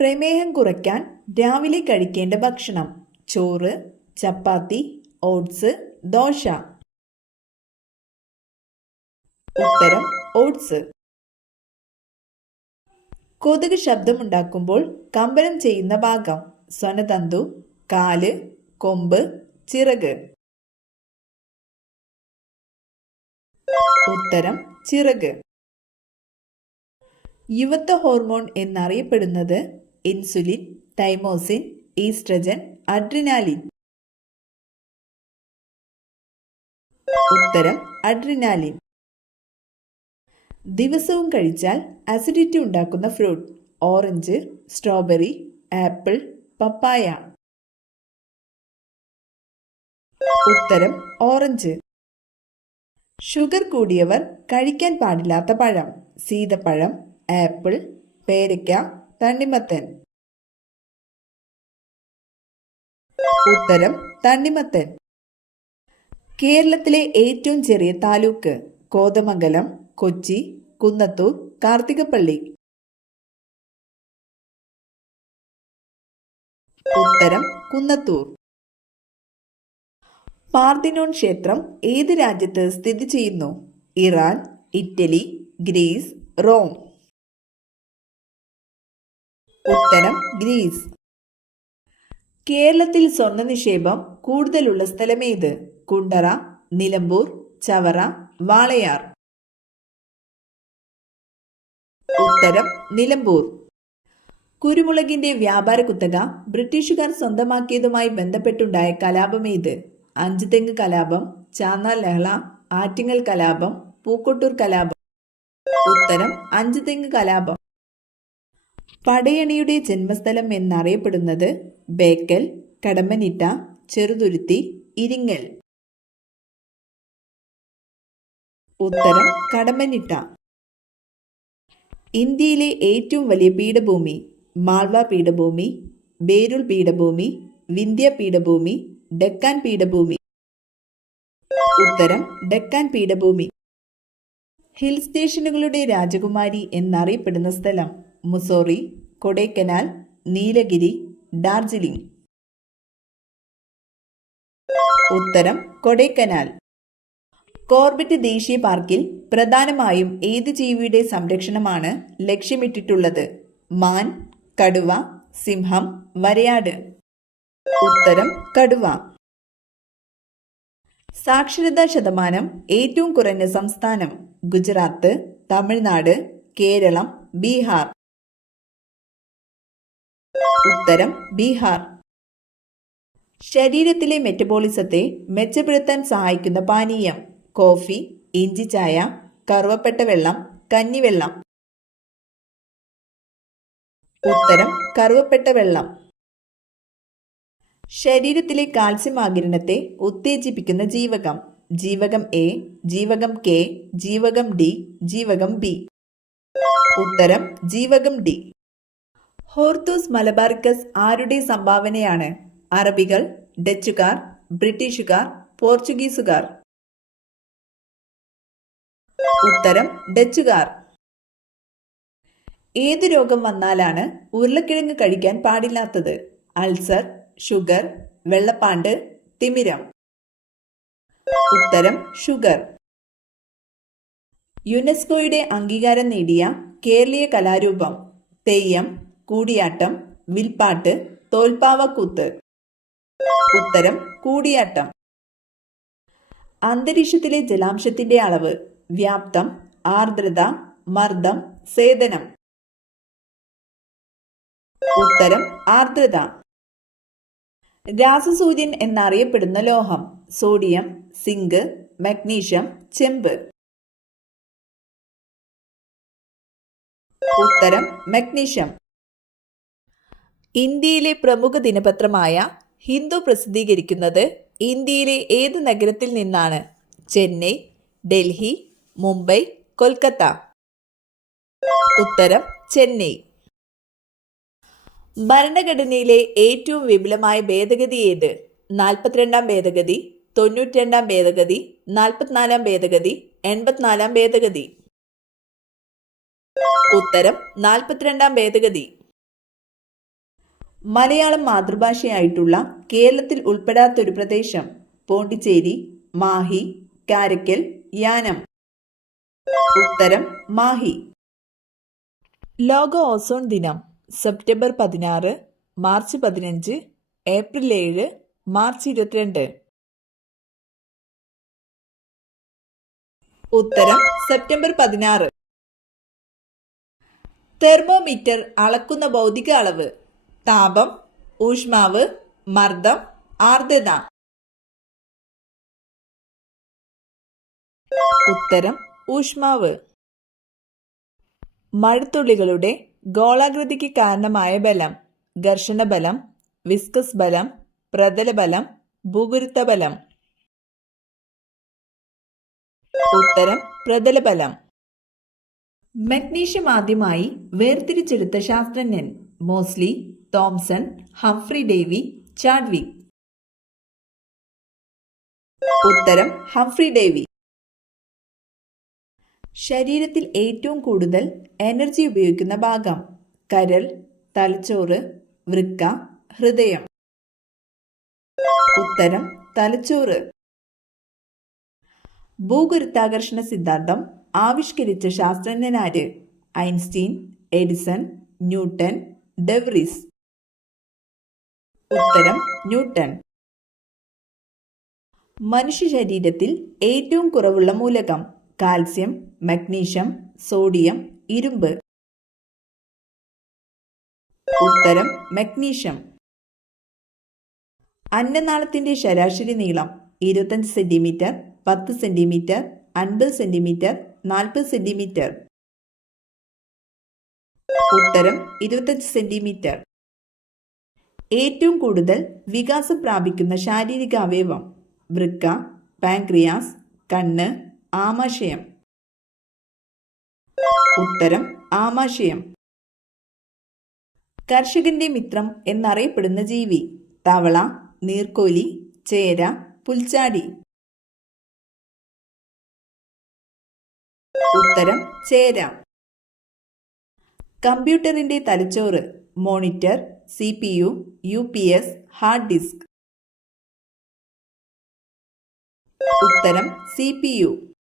പ്രമേഹം കുറയ്ക്കാൻ രാവിലെ കഴിക്കേണ്ട ഭക്ഷണം: ചോറ്, ചപ്പാത്തി, ഓട്സ്, ദോശ. ഉത്തരം ഓട്സ്. കൊതുക് ശബ്ദമുണ്ടാക്കുമ്പോൾ കമ്പനം ചെയ്യുന്ന ഭാഗം: സ്വനതന്തു, കാല്, കൊമ്പ്, ചിറക്. ഉത്തരം ചിറക്. യുവത്വ ഹോർമോൺ എന്നറിയപ്പെടുന്നത്: ഇൻസുലിൻ, തൈമോസിൻ, ഈസ്ട്രജൻ, അഡ്രിനാലിൻ. ഉത്തരം അഡ്രിനാലിൻ. ദിവസവും കഴിച്ചാൽ അസിഡിറ്റി ഉണ്ടാക്കുന്ന ഫ്രൂട്ട്: ഓറഞ്ച്, സ്ട്രോബെറി, ആപ്പിൾ, പപ്പായ. ഉത്തരം ഓറഞ്ച്. ഷുഗർ കൂടിയവർ കഴിക്കാൻ പാടില്ലാത്ത പഴം: സീതപ്പഴം, ആപ്പിൾ, പേരയ്ക്ക, തണ്ണിമത്തൻ. ഉത്തരം തണ്ണിമത്തൻ. കേരളത്തിലെ ഏറ്റവും ചെറിയ താലൂക്ക്: കോതമംഗലം, കൊച്ചി, കുന്നത്തൂർ, കാർത്തികപ്പള്ളി. ഉത്തരം കുന്നത്തൂർ. പാർഥിനോൺ ക്ഷേത്രം ഏത് രാജ്യത്ത് സ്ഥിതി ചെയ്യുന്നു? Iran, Italy, Greece, Rome. ഉത്തരം ഗ്രീസ്. കേരളത്തിൽ സ്വർണ്ണ നിക്ഷേപം കൂടുതലുള്ള സ്ഥലമേത്? കുണ്ടറ, നിലമ്പൂർ, ചവറ, വാളയാർ. ഉത്തരം നിലമ്പൂർ. കുരുമുളകിന്റെ വ്യാപാര കുത്തക ബ്രിട്ടീഷുകാർ സ്വന്തമാക്കിയതുമായി ബന്ധപ്പെട്ടുണ്ടായ കലാപമേത്? അഞ്ചുതെങ്ങ് കലാപം, ചാന്നാർ ലഹള, ആറ്റിങ്ങൽ കലാപം, പൂക്കോട്ടൂർ കലാപം. ഉത്തരം അഞ്ചുതെങ്ങ് കലാപം. പടയണിയുടെ ജന്മസ്ഥലം എന്നറിയപ്പെടുന്നത്: ബേക്കൽ, കടമ്മനിട്ട, ചെറുതുരുത്തി, ഇരിങ്ങൽ. ഉത്തരം കടമ്മനിട്ട. ഇന്ത്യയിലെ ഏറ്റവും വലിയ പീഠഭൂമി: മാൾവ പീഠഭൂമി, ബേരുൾ പീഠഭൂമി, വിന്ധ്യ പീഠഭൂമി, ഡെക്കാൻ പീഠഭൂമി. ഉത്തരം ഡെക്കാൻ പീഠഭൂമി. ഹിൽ സ്റ്റേഷനുകളുടെ രാജകുമാരി എന്നറിയപ്പെടുന്ന സ്ഥലം: മുസോറി, കൊടൈക്കനാൽ, നീലഗിരി, ഡാർജിലിംഗ്. ഉത്തരം കൊടൈക്കനാൽ. കോർബറ്റ് ദേശീയ പാർക്കിൽ പ്രധാനമായും ഏത് ജീവിയുടെ സംരക്ഷണമാണ് ലക്ഷ്യമിട്ടിട്ടുള്ളത്? മാൻ, കടുവ, സിംഹം, വരയാട്. ഉത്തരം കടുവ. സാക്ഷരതാ ശതമാനം ഏറ്റവും കുറഞ്ഞ സംസ്ഥാനം: ഗുജറാത്ത്, തമിഴ്നാട്, കേരളം, ബീഹാർ. ഉത്തരം ബീഹാർ. ശരീരത്തിലെ മെറ്റബോളിസത്തെ മെച്ചപ്പെടുത്താൻ സഹായിക്കുന്ന പാനീയം: കോഫി, ഇഞ്ചിച്ചായ, കറുവപ്പട്ട വെള്ളം, കഞ്ഞിവെള്ളം. ഉത്തരം കറുവപ്പട്ട വെള്ളം. ശരീരത്തിലെ കാൽസ്യം ആഗിരണത്തെ ഉത്തേജിപ്പിക്കുന്ന ജീവകം: ജീവകം എ, ജീവകം കെ, ജീവകം ഡി, ജീവകം ബി. ഉത്തരം ജീവകം ഡി. ഹോർത്തൂസ് മലബാറിക്കസ് ആരുടെ സംഭാവനയാണ്? അറബികൾ, ഡച്ചുകാർ, ബ്രിട്ടീഷുകാർ, പോർച്ചുഗീസുകാർ. ഉത്തരം ഡച്ചുകാർ. ഏത് രോഗം വന്നാലാണ് ഉരുളക്കിഴങ്ങ് കഴിക്കാൻ പാടില്ലാത്തത്? അൾസർ, ഷുഗർ, വെള്ളപ്പാണ്ട്, തിമിരം. ഉത്തരം ഷുഗർ. യുനെസ്കോയുടെ അംഗീകാരം നേടിയ കേരളീയ കലാരൂപം: തെയ്യം, കൂടിയാട്ടം, വിൽപ്പാട്ട്, തോൽപ്പാവക്കൂത്ത്. ഉത്തരം കൂടിയാട്ടം. അന്തരീക്ഷത്തിലെ ജലാംശത്തിന്റെ അളവ്: വ്യാപ്തം, ആർദ്രത, മർദ്ദം, സേദനം. ഉത്തരം ആർദ്രത. രാസസൂര്യൻ എന്നറിയപ്പെടുന്ന ലോഹം: സോഡിയം, സിങ്ക്, മഗ്നീഷ്യം, ചെമ്പ്. ഉത്തരം മഗ്നീഷ്യം. ഇന്ത്യയിലെ പ്രമുഖ ദിനപത്രമായ ഹിന്ദു പ്രസിദ്ധീകരിക്കുന്നത് ഇന്ത്യയിലെ ഏത് നഗരത്തിൽ നിന്നാണ്? ചെന്നൈ, ഡൽഹി, മുംബൈ, കൊൽക്കത്ത. ഉത്തരം ചെന്നൈ. ഭരണഘടനയിലെ ഏറ്റവും വിപുലമായ ഭേദഗതി ഏത്? 42-ാം ഭേദഗതി, 92-ാം ഭേദഗതി, 44-ാം ഭേദഗതി, 84-ാം ഭേദഗതി. ഉത്തരം 42-ാം ഭേദഗതി. മലയാളം മാതൃഭാഷയായിട്ടുള്ള കേരളത്തിൽ ഉൾപ്പെടാത്തൊരു പ്രദേശം. പോണ്ടിച്ചേരി, മാഹി, കാരയ്ക്കൽ, യാനം. ഉത്തരം മാഹി. ലോക ഓസോൺ ദിനം സെപ്റ്റംബർ 16, മാർച്ച് 15, ഏപ്രിൽ 7, മാർച്ച് 22. ഉത്തരം സെപ്റ്റംബർ 16. തെർമോമീറ്റർ അളക്കുന്ന ഭൗതിക അളവ്. താപം, ഊഷ്മാവ്, മർദ്ദം, ആർദ്രത. ഉത്തരം ഊഷ്മാവ്. മഴത്തുള്ളികളുടെ ഗോളാകൃതിക്ക് കാരണമായ ബലം. ഘർഷണബലം, വിസ്കസ് ബലം, പ്രതലബലം, ഭൂഗുരുത്വബലം. ഉത്തരം പ്രതലബലം. മഗ്നീഷ്യം ആദ്യമായി വേർതിരിച്ചെടുത്ത ശാസ്ത്രജ്ഞൻ. Moseley, Thomson, Humphry Davy, Chadwick. ഉത്തരം ഹംഫ്രി ഡേവി. ശരീരത്തിൽ ഏറ്റവും കൂടുതൽ എനർജി ഉപയോഗിക്കുന്ന ഭാഗം. കരൾ, തലച്ചോറ്, വൃക്ക, ഹൃദയം. ഉത്തരം തലച്ചോറ്. ഭൂഗുരുത്വാകർഷണ സിദ്ധാന്തം ആവിഷ്കരിച്ച ശാസ്ത്രജ്ഞനാര്? Einstein, Edison, Newton, De Vries. ഉത്തരം ന്യൂട്ടൺ. മനുഷ്യ ശരീരത്തിൽ ഏറ്റവും കുറവുള്ള മൂലകം. കാൽസ്യം, മഗ്നീഷ്യം, സോഡിയം, ഇരുമ്പ്. ഉത്തരം മഗ്നീഷ്യം. അന്നനാളത്തിന്റെ ശരാശരി നീളം. 25 സെന്റിമീറ്റർ, 10 സെന്റിമീറ്റർ, 50 സെന്റിമീറ്റർ, 40 സെന്റിമീറ്റർ. ഉത്തരം 25 സെന്റിമീറ്റർ. ഏറ്റവും കൂടുതൽ വികാസം പ്രാപിക്കുന്ന ശാരീരിക അവയവം. വൃക്ക, പാൻക്രിയാസ്, കണ്ണ്, ആമാശയം. ഉത്തരം ആമാശയം. കർഷകന്റെ മിത്രം എന്നറിയപ്പെടുന്ന ജീവി. തവള, നീർക്കോലി, ചേര, പുൽച്ചാടി. ഉത്തരം ചേര. കമ്പ്യൂട്ടറിന്റെ തലച്ചോറ്. Monitor, CPU, UPS, hard disk. ഉത്തരം CPU.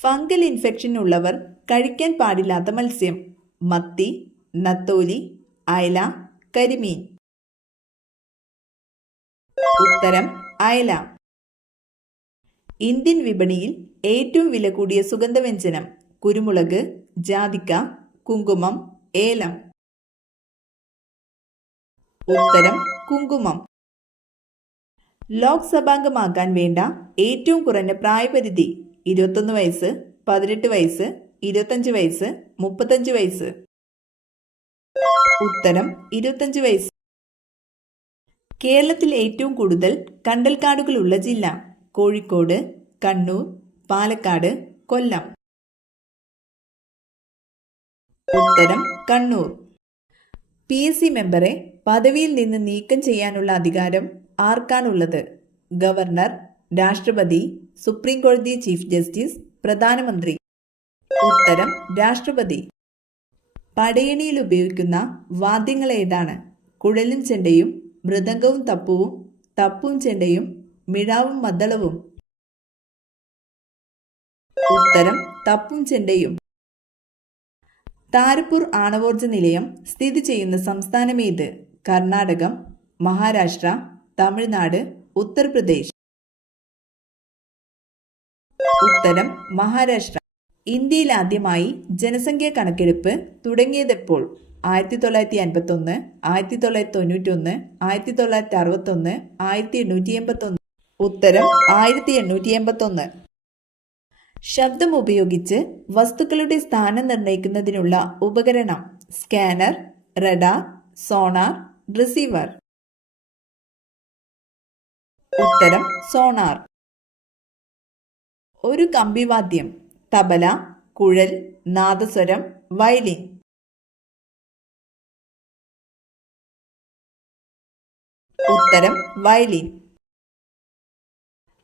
ഫംഗൽ ഇൻഫെക്ഷൻ ഉള്ളവർ കഴിക്കാൻ പാടില്ലാത്ത മത്സ്യം. മത്തി, നത്തോലി, അയല, കരിമീൻ. ഉത്തരം അയല. ഇന്ത്യൻ വിപണിയിൽ ഏറ്റവും വില കൂടിയ സുഗന്ധവ്യഞ്ജനം. കുരുമുളക്, ജാതിക്ക, കുങ്കുമം, ഏലം. ഉത്തരം കുങ്കുമം. ലോക്സഭാംഗമാകാൻ വേണ്ട ഏറ്റവും കുറഞ്ഞ പ്രായപരിധി. 21 വയസ്സ്, 18 വയസ്സ്, 25 വയസ്സ്, 35 വയസ്സ്. ഉത്തരം 25 വയസ്സ്. കേരളത്തിൽ ഏറ്റവും കൂടുതൽ കണ്ടൽക്കാടുകളുള്ള ജില്ല. കോഴിക്കോട്, കണ്ണൂർ, പാലക്കാട്, കൊല്ലം. ഉത്തരം കണ്ണൂർ. PSC മെമ്പറെ പദവിയിൽ നിന്ന് നീക്കം ചെയ്യാനുള്ള അധികാരം ആർക്കാണുള്ളത്? ഗവർണർ, രാഷ്ട്രപതി, സുപ്രീം കോടതി ചീഫ് ജസ്റ്റിസ്, പ്രധാനമന്ത്രി. ഉത്തരം രാഷ്ട്രപതി. പടയണിയിൽ ഉപയോഗിക്കുന്ന വാദ്യങ്ങൾ ഏതാണ്? കുഴലും ചെണ്ടയും, മൃദംഗവും തപ്പുവും, തപ്പും ചെണ്ടയും, മിഴാവും മദ്ദളവും. ഉത്തരം തപ്പും ചെണ്ടയും. താരപൂർ ആണവോർജ നിലയം സ്ഥിതി ചെയ്യുന്ന സംസ്ഥാനമേത്? കർണാടകം, മഹാരാഷ്ട്ര, തമിഴ്നാട്, ഉത്തർപ്രദേശ്. ഉത്തരം മഹാരാഷ്ട്ര. ഇന്ത്യയിൽ ആദ്യമായി ജനസംഖ്യാ കണക്കെടുപ്പ് തുടങ്ങിയതെപ്പോൾ? 1951, 1991, 1961, 1881. ഉത്തരം 1881. ശബ്ദം ഉപയോഗിച്ച് വസ്തുക്കളുടെ സ്ഥാനം നിർണ്ണയിക്കുന്നതിനുള്ള ഉപകരണം. Scanner, radar, sonar, receiver. ഉത്തരം സോണാർ. ഒരു കമ്പിവാദ്യം. തബല, കുഴൽ, നാദസ്വരം, വയലിൻ. ഉത്തരം വയലിൻ.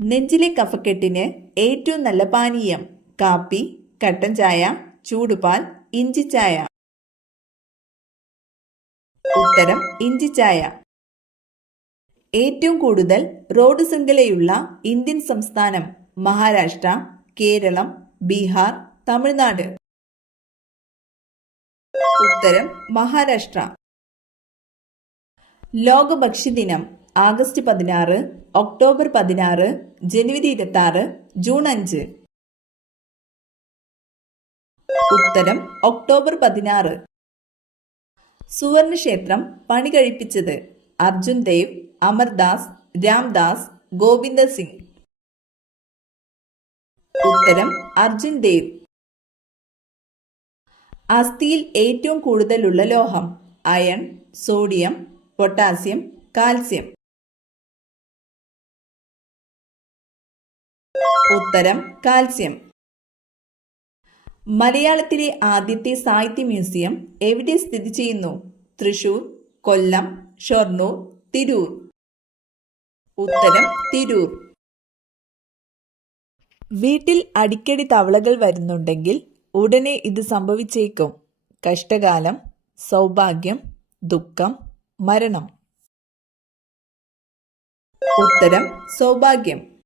നെഞ്ചിലെ കഫക്കെട്ടിന് ഏറ്റവും നല്ല പാനീയം. കാപ്പി, കട്ടൻ ചായ, ചൂടുപാൽ, ഇഞ്ചിച്ചായ. ഉത്തരം ഇഞ്ചിച്ചായ. ഏറ്റവും കൂടുതൽ റോഡ് ശൃംഖലയുള്ള ഇന്ത്യൻ സംസ്ഥാനം മഹാരാഷ്ട്ര, കേരളം, ബീഹാർ, തമിഴ്നാട്. ഉത്തരം മഹാരാഷ്ട്ര. ലോക ഭക്ഷ്യദിനം ആഗസ്റ്റ് 16, ഒക്ടോബർ 16, ജനുവരി 26, ജൂൺ 5. ഉത്തരം ഒക്ടോബർ 16. സുവർണ ക്ഷേത്രം പണി കഴിപ്പിച്ചത് അർജുൻ ദേവ്, അമർദാസ്, രാംദാസ്, ഗോവിന്ദ സിംഗ്. ഉത്തരം അർജുൻ ദേവ്. അസ്ഥിയിൽ ഏറ്റവും കൂടുതലുള്ള ലോഹം അയൺ, സോഡിയം, പൊട്ടാസ്യം, കാൽസ്യം. ഉത്തരം കാൽസ്യം. മലയാളത്തിലെ ആദ്യത്തെ സാഹിത്യ മ്യൂസിയം എവിടെ സ്ഥിതി ചെയ്യുന്നു? തൃശൂർ, കൊല്ലം, ഷൊർണൂർ, തിരൂർ. ഉത്തരം തിരൂർ. വീട്ടിൽ അടിക്കടി തവളകൾ വരുന്നുണ്ടെങ്കിൽ ഉടനെ ഇത് സംഭവിച്ചേക്കും. കഷ്ടകാലം, സൗഭാഗ്യം, ദുഃഖം, മരണം. ഉത്തരം സൗഭാഗ്യം.